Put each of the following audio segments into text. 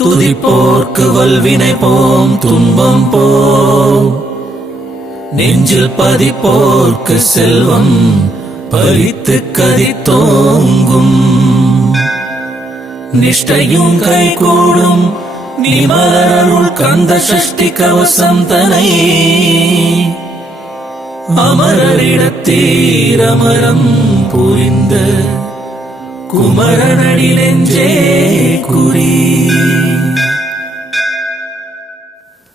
துதிப்போர்க்கு வல்வினை போம் துன்பம் போம், நெஞ்சில் பதிப்போர்க்கு செல்வம் பறித்து கதித்தோங்கும். நிஷ்டையும் கைகூடும் நிமலருள் கந்த சஷ்டி கவசம் தனை, அமரரிடத்தீரமரம் புரிந்த குமரனடி நெஞ்சே குறி.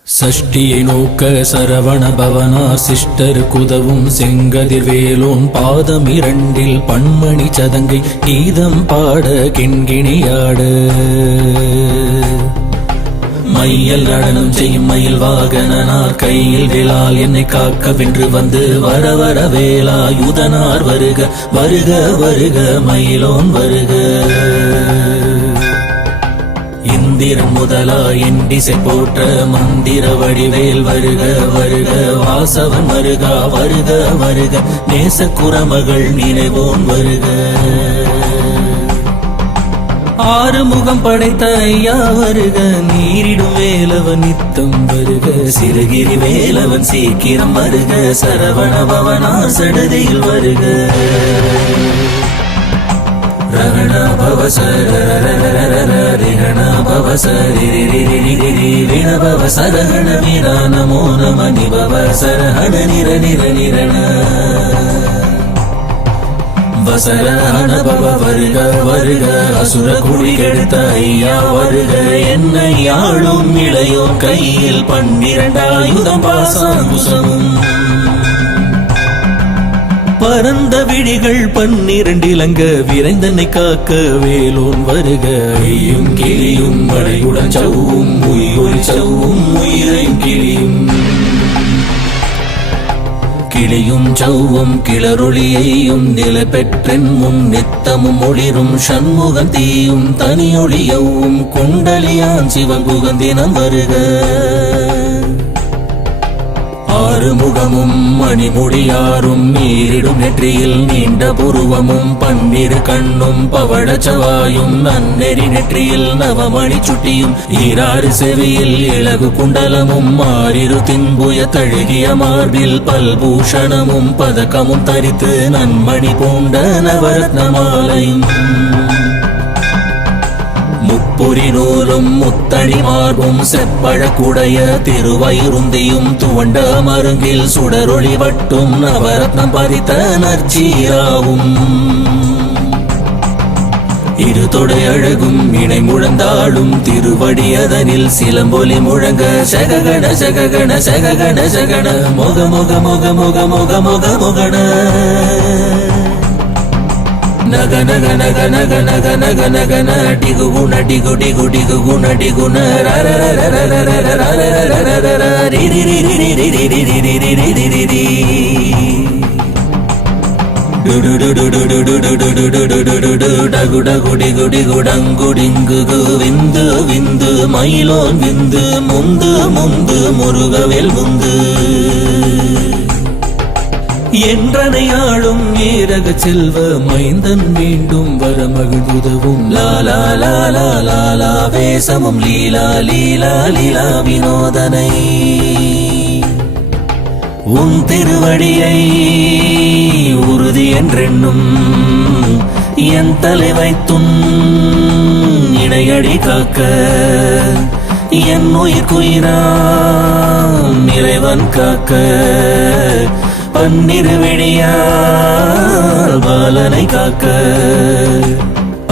சஷ்டியை நோக்க சரவண பவனா சிஷ்டர் குதவும் செங்கதிர் வேலோன் பாதம் இரண்டில் பன்மணி சதங்கை கீதம் பாட கிண்கிணியாட. மையல் நடனம் செய்யும் மயில் வாகனார் கையில் வேளால் என்னை காக்க வென்று வந்து வர வர வேலாயுதனார் வருக வருக வருக மயிலோன் வருக. இந்திரன் முதலா எண்டிசை போற்ற மந்திர வடிவேல் வருக வருக வாசவன் வருக வருக வருக நேச குரமகள் நினைவோன் வருக. ஆறுமுகம் படைத்த ஐயா வருக நீரிடும் வேலவன் நித்தம் வருக சிறுகிரி வேலவன் சீக்கிரம் வருக சரவண பவனா சடதியில் வருக. ரகண பவசர ரிகண பவசரி வீண பவசரகண வீரா நமோ நம நிபவ சரஹண நிர நிர நிரண. வசரஹண பவ வருக வருக அசுர குடி கெடுத்த ஐயா வருக. என்னை ஆளும் இளையோன் கையில் 12 ஆயுதம் பாசாங்குசமும், பரந்த விழிகள் 12 இலங்க விரைந்தனை காக்க வேலோன் வருக. ஐயும் கிளியும் மழையுடன் சவ்வும் உயிரொலி சவ்வும் உயிரையும் கிளியும், கிளியும் சவ்வும் கிளரொளியையும் நில பெற்றென் முன் நித்தமும் ஒளிரும் சண்முகம் தீயும் தனியொளியவும் குண்டலியான் சிவன் குகந்தினம் வருக. ஆறுமுகமும் மணிமுடியாரும் நீரிடும் நெற்றியில் நீண்ட புருவமும் 12 கண்ணும் பவழச்சவாயும் நன்னெறி நெற்றியில் நவமணி சுட்டியும் ஈராறு செவியில் இலகு குண்டலமும் 6 தின்புய தழுகிய மார்பில் பல்பூஷணமும் பதக்கமும் தரித்து நன்மணி பூண்ட நவரத்ன மாலையும் முப்புரி நூலும் முத்தணி மார்பும் செப்பழக்குடைய திருவயிருந்தியும் துவண்ட மருங்கில் சுடரொளி வட்டும் நவரத்னம் பதித்த நற்சீராவும் இரு தொடை அழகும் இணை முழந்தாளும் திருவடியதனில் சிலம்பொலி முழங்க சககண சககண சககண சகண மொக மொக மொக மொக மொக மொக மொகண நக நக நக நக நக நக நக ந டிகு குண டிகு டிகு டிகு குண டிகு ந ர ர ர ர ர ர ர ர ர ர ர ரி ரி ரி ரி ரி ரி ரி ரி ரி ரி ரி ரி ரி ரி டு டு டு டு டு டு டு டு டு டு டு டு டு டு டகு டகு டிகு டிகு டங்கு டிங்கு கு விந்து விந்து மயிலோன் விந்து முந்து முந்து முருகவேல் முந்து. என்றனையாளும் ஏரக செல்வ மைந்தன் மீண்டும் வர மகிழ்வுதவும் லாலா லாலா லாலா வேசமும் லீலா லீலா லீலா வினோதனை. உன் திருவடியை உறுதி என்றென்னும் என் தலை வைத்தும் இணையடி காக்க என் உயிர்க்குயிராம் இறைவன் காக்க 12 விழியால் பாலனை காக்க.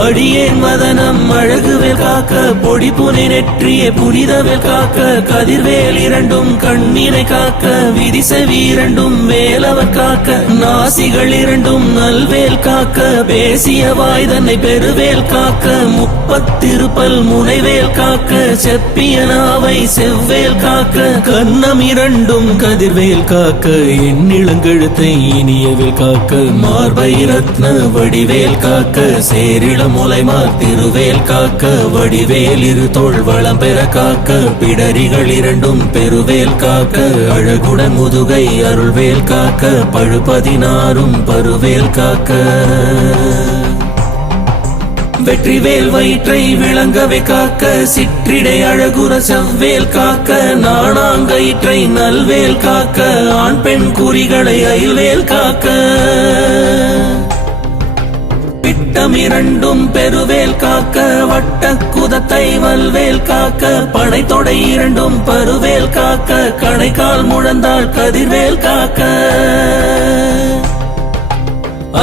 அடியேன் மதனம் அழகுவேல் காக்க பொடி புனை நெற்றிய புனிதவேல் காக்க கதிர்வேல் 2 கண்ணீரை காக்க விதிசெவி 2 வேலவர் காக்க நாசிகள் 2 நல்வேல் காக்க பேசிய வாய் தன்னை பெருவேல் காக்க 30 முனைவேல் காக்க செப்பிய நாவை செவ்வேல் காக்க கண்ணம் 2 கதிர்வேல் காக்க எண்ணிளங்கெழுத்தை இனியவேல் காக்க மார்பை ரத்ன வடிவேல் காக்க சேரிள முலைமார் திருவேல் காக்க வடிவேல் 2 தோள் வளம் பெற காக்க பிடரிகள் 2 பெருவேல் காக்க அழகுடன் முதுகை அருள்வேல் காக்க பழு 16 பருவேல் காக்க வெற்றிவேல் வயிற்றை விளங்கவே காக்க சிற்றிடை அழகுற செவ்வேல் காக்க நாணாங்கயிற்றை நல்வேல் காக்க ஆண் பெண் குறிகளை அயில்வேல் காக்க பிட்டம் இரண்டும் பெருவேல் காக்க வட்ட குதத்தை வல்வேல் காக்க பனைத்தொடை இரண்டும் பருவேல் காக்க கணைக்கால் முழந்தாள் கதிர்வேல் காக்க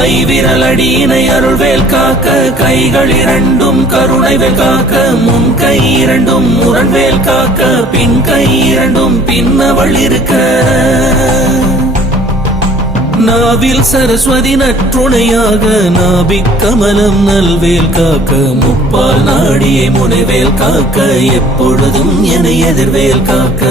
ஐவிரலடியினை அருள்வேல் காக்க கைகள் இரண்டும் கருணைவேல் காக்க முன் கை இரண்டும் முரண்வேல் காக்க பின் கை இரண்டும் பின்னவள் இருக்க நாவில் சரஸ்வதி நற்றுணையாக நாபிக் கமலம் நல்வேல் காக்க முப்பால் நாடியை முனைவேல் காக்க எப்பொழுதும் என எதிர்வேல் காக்க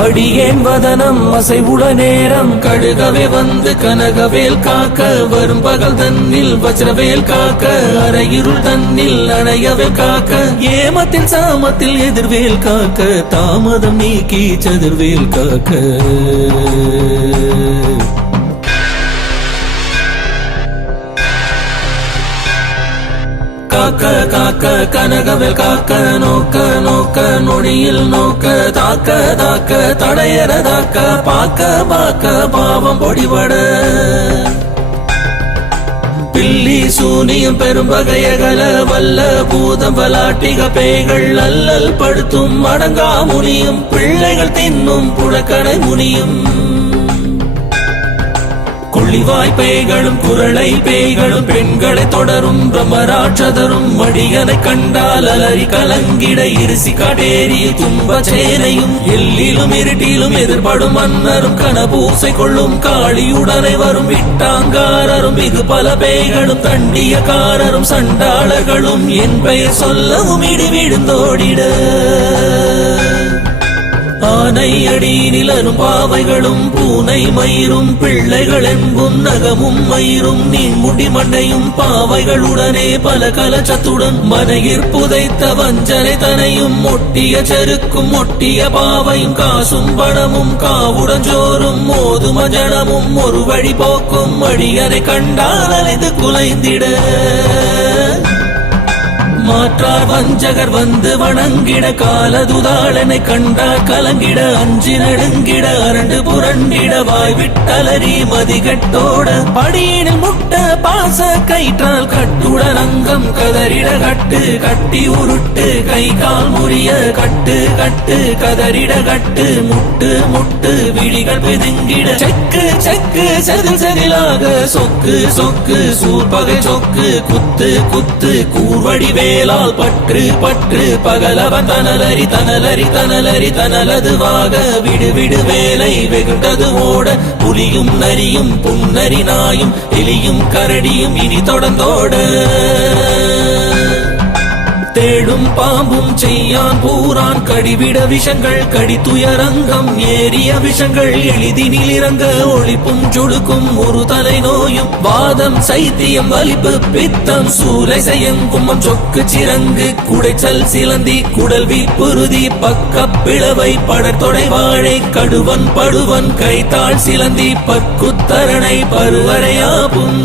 அடியேன் வதனம் அசைவுட நேரம் கழுகவே வந்து கனகவேல் காக்க வரும் பகல் தன்னில் வஜ்ரவேல் காக்க அரையிருள் தன்னில் அணையவேல் காக்க ஏமத்தில் சாமத்தில் எதிர்வேல் காக்க தாமதம் நீக்கி சதுர்வேல் காக்க காக்க காக்க கனகவேல் காக்க நோக்க நோக்க நொடியில் நோக்க தாக்க தாக்க தடையற தாக்க பாக்க பாக்க பாவம் பொடிபட பில்லி சூனியம் பெரும் வகையகல வல்ல பூதம் பலாட்டிக பேய்கள் அல்லல் படுத்தும் அடங்கா முனியும் பிள்ளைகள் தின்னும் புழக்கடை முனியும் கொள்ளிவாய் பேய்களும் குரளை பேய்களும் பெண்களை தொடரும் பிரம்மராட்சதரும் மடியனை கண்டால் அலறி கலங்கிட இருசி காடேறி துன்ப சேனையும் எல்லிலும் இருட்டிலும் எதிர்படும் மன்னரும் கனபூசை கொள்ளும் காளியுடனை வரும் விட்டாங்காரரும் மிகு பல பேய்களும் தண்டியக்காரரும் சண்டாளர்களும் என் பெயர் சொல்லவும் இடி விழுந்தோடிட ஆனை அடியினிலரும் பாவைகளும் பூனை மயிரும் பிள்ளைகள் என்பும் நகமும் மயிரும் நீன்முடி மண்டையும் பாவைகளுடனே பல கலச்சத்துடன் மனையிற் புதைத்த வஞ்சனை தனையும் ஒட்டிய செருக்கும் ஒட்டிய பாவையும் காசும் பணமும் காவுடன் ஜோரும் மோதும ஜனமும் ஒரு வழி போக்கும் அடியனை கண்டால் அலைந்து குலைந்திட மாற்றார் வஞ்சகர் வந்து வணங்கிட காலதுதாளனை கண்டார் கலங்கிட அஞ்சி நடுங்கிட அரண்டு புரண்டிட வாய் விட்டலறி மதிகட்டோட படியினில் முட்ட பாச கயிற்றால் கட்டுடன் அங்கம் கதறிட கட்டு கட்டி உருட்டு கை கால் முறிய கட்டு கட்டு கதறிட கட்டு முட்டு முட்டு விழிகள் பிதுங்கிட செக்கு செக்கு செதில் செதிலாக சொக்கு சொக்கு சூர்பகை சொக்கு குத்து குத்து கூர்வடி வேலால் பற்று பற்று பகலவன் தனலரி தனலரி தனலரி தனலதுவாக விடு விடு வேலை வெகுண்டது ஓட புலியும் நரியும் புன்னரி நாயும் எலியும் கரடியும் இனி தொடர்ந்தோட தேடும் பாம்பும் செய்யான் பூரான் கடிவிட விஷங்கள் கடித்துயரங்கம் ஏறிய விஷங்கள் எளிதினில் இறங்க ஒளிப்பும் சுடுக்கும் ஒரு தலை நோயும் வாதம் சைத்தியம் வலிப்பு பித்தம் சூலை செய்யும் கும்மம் சொக்கு சிறங்கு குடைச்சல் சிலந்தி குடல் வீப்புறுதி பக்க பிளவை படத்தொடை வாழை கடுவன் படுவன் கைத்தாள் சிலந்தி பக்குத்தரணை பருவரையாகும்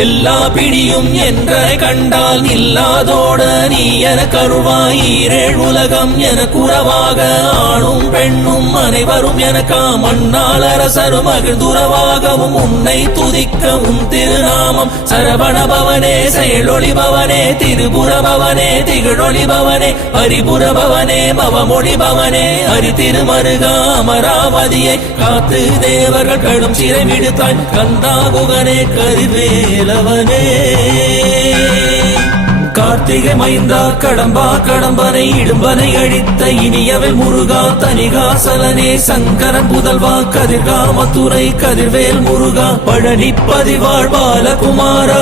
எல்லா பிடியும் என்ற கண்டால் நில்லாதோட நீ என கருவாய் ஈரேழ் உலகம் என குறவாக ஆணும் பெண்ணும் அனைவரும் எனக்கா மண்ணால் அரசரும் மகிழ்ந்துறவாகவும் உன்னை துதிக்க உன் திருநாமம் சரவணபவனே செயலொளிபவனே திருபுரபவனே திகழொளிபவனே ஹரிபுரபவனே மவமொழிபவனே ஹரி திருமருகா அமராவதியை காத்து தேவர்கள் கடும் சிறை விடுத்தாய் கந்தாகுகனே கதிர்வேல் லவனே கார்த்திகை மைந்தா கடம்பா கடம்பனை இடும்பனை அழித்த இனியவள் முருகா தனிகாசலனே சங்கரன் புதல்வா கதிர்காமத்துறை கதிர்வேல் முருகா பழனி பதிவாழ் பாலகுமாரா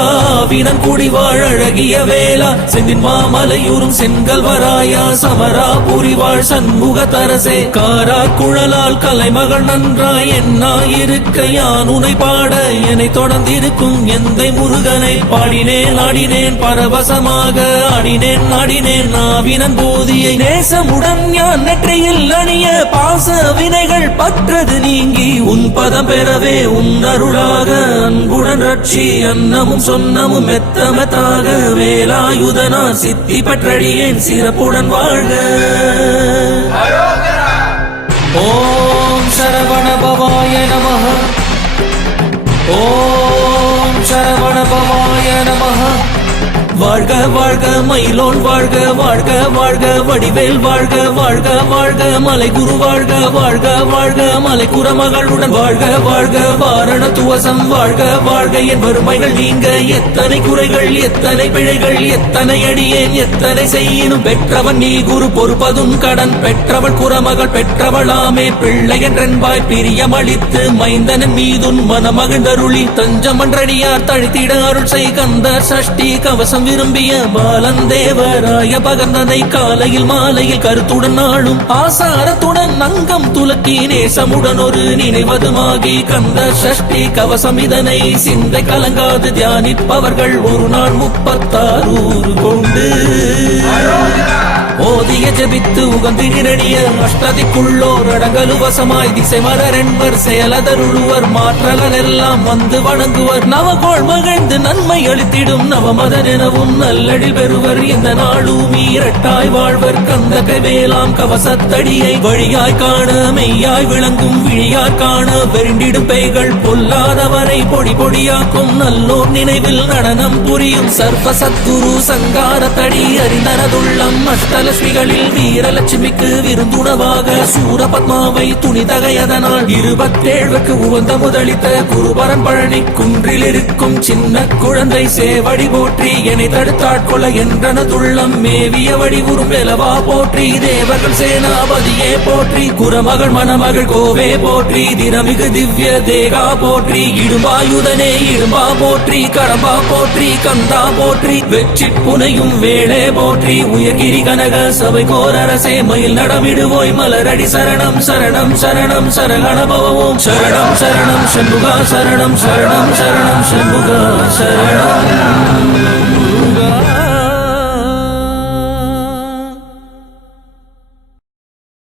வினன் குடிவாழ் அழகிய வேளா செந்தின் மாமலையூரும் செங்கல் வராயா சமரா புரிவாழ் சண்முக தரசே காரா குழலால் கலைமகள் நன்றாய் என்னாயிருக்க யான் உனை பாட என்னை தொடர்ந்திருக்கும் எந்தை முருகனை பாடினேன் ஆடினேன் பரவசமா ஆடினேன் ஆடினேன் நாவினன் போதியை நேசமுடன் யான் நெற்றியில் அணிய பாச வினைகள் பற்றது நீங்கி உன் பதம் பெறவே உன் அருளாக அன்புடன் புரட்சி அன்னமும் சொன்னமும் மெத்தமத்தாக வேலாயுதனார் சித்தி பற்றடியேன் சிறப்புடன் வாழ்க. ஓம் சரவண பவாய நமஹ. ஓம் சரவண பவாய நமஹ. வாழ்க வாழ்க மயிலோன் வாழ்க வாழ்க வாழ்க வடிவேல் வாழ்க வாழ்க வாழ்க மலை குரு வாழ்க வாழ்க வாழ்க மலை குரமகளுடன் வாழ்க வாழ்க வாரண துவசம் வாழ்க வாழ்க என் வறுமைகள் நீங்க எத்தனை குறைகள் எத்தனை பிழைகள் எத்தனை அடியேன் எத்தனை செய்யினும் பெற்றவன் நீ குரு பொறுப்பதும் கடன் பெற்றவள் குரமகள் பெற்றவளாமே பிள்ளை என்றென்பாய் பிரியமளித்து மைந்தனன் மீதுன் மனமகிழ்ந்தருளி தஞ்சமன்றடியார் தழித்திட அருள் செய் கந்தர் சஷ்டி கவசம் விரும்பிய பாலன் தேவராய பகர்ந்தனை காலையில் மாலையில் கருத்துடன் நாளும் ஆசாரத்துடன் அங்கம் துலக்கி நேசமுடன் ஒரு நினைவதுமாகி கந்த சஷ்டி கவசம் இதனை சிந்தை கலங்காது தியானிப்பவர்கள் ஒரு நாள் 36 கொண்டு ஓதிய ஜபித்து உகந்து நிரடிய அஷ்டதிக்குள்ளோர் அடங்கலு வசமாய் திசை மலரென்பர் செயலதருளுவர் மாற்றலர் எல்லாம் வந்து வணங்குவர் நவகோள் மகிழ்ந்து நன்மை அளித்திடும் நவமதன் எனவும் நல்லடில் பெறுவர் இந்த நாளும் இரட்டாய் வாழ்வர் கந்த கைவேலாம் கவசத்தடியை வழியாய் காண மெய்யாய் விளங்கும் விழியார் காண வெருண்டிடும் பெய்கள் பொல்லாதவரை பொடி பொடியாக்கும் நல்லோர் நினைவில் நடனம் புரியும் சர்வ சத்குரு சங்காரத்தடி அறிந்தனதுள்ளம் அஷ்டலட்சுமிகளில் வீரலட்சுமிக்கு விருந்துணவாக சூரபத்மாவை துணிதகையதனால் 27க்கு உவந்த முதலித்த குருபரன் பழனி குன்றில் இருக்கும் சின்ன குழந்தை சேவடி போற்றி என்னை தடுத்தாட்கொள்ள என்றனதுள்ளம் மேவிய வடிவுறும் வெலவா போற்றி தேவர்கள் சேனாபதியே போற்றி குரமகள் மணமகள் கோவே போற்றி தினமிகு திவ்ய தேகா போற்றி இடும்பாயுதனே இடும்பா போற்றி கடம்பா போற்றி கந்தா போற்றி வெற்றி புனையும் வேளே போற்றி உயர்கிரி கனக சபை கோரரசே மயில் நடமிடுவோய் மலரடி சரணம் சரணம் சரணம் சரகணபவம் சரணம் சரணம் சண்முகா சரணம் சரணம் சரணம் சண்முகா சரணம்.